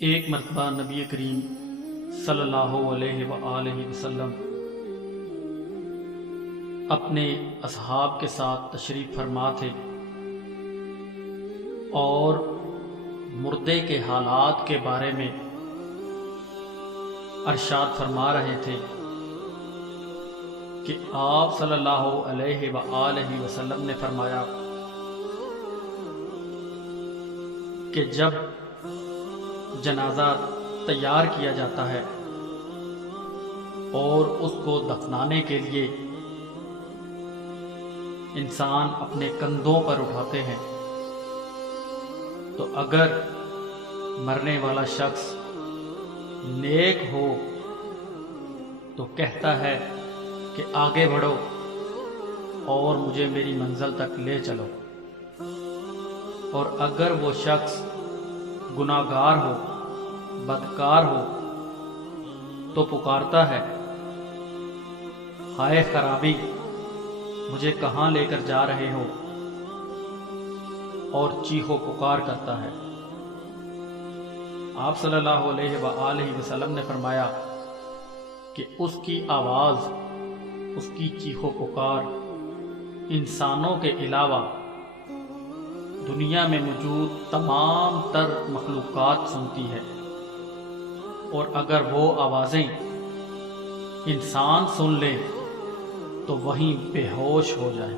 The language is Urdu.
ایک مرتبہ نبی کریم صلی اللہ علیہ وآلہ وسلم اپنے اصحاب کے ساتھ تشریف فرما تھے اور مردے کے حالات کے بارے میں ارشاد فرما رہے تھے کہ آپ صلی اللہ علیہ وآلہ وسلم نے فرمایا کہ جب جنازہ تیار کیا جاتا ہے اور اس کو دفنانے کے لیے انسان اپنے کندھوں پر اٹھاتے ہیں تو اگر مرنے والا شخص نیک ہو تو کہتا ہے کہ آگے بڑھو اور مجھے میری منزل تک لے چلو، اور اگر وہ شخص گناہگار ہو، بدکار ہو تو پکارتا ہے ہائے خرابی، مجھے کہاں لے کر جا رہے ہو، اور چیخو پکار کرتا ہے۔ آپ صلی اللہ علیہ وآلہ وسلم نے فرمایا کہ اس کی آواز، اس کی چیخو پکار انسانوں کے علاوہ دنیا میں موجود تمام تر مخلوقات سنتی ہے، اور اگر وہ آوازیں انسان سن لے تو وہیں بے ہوش ہو جائے۔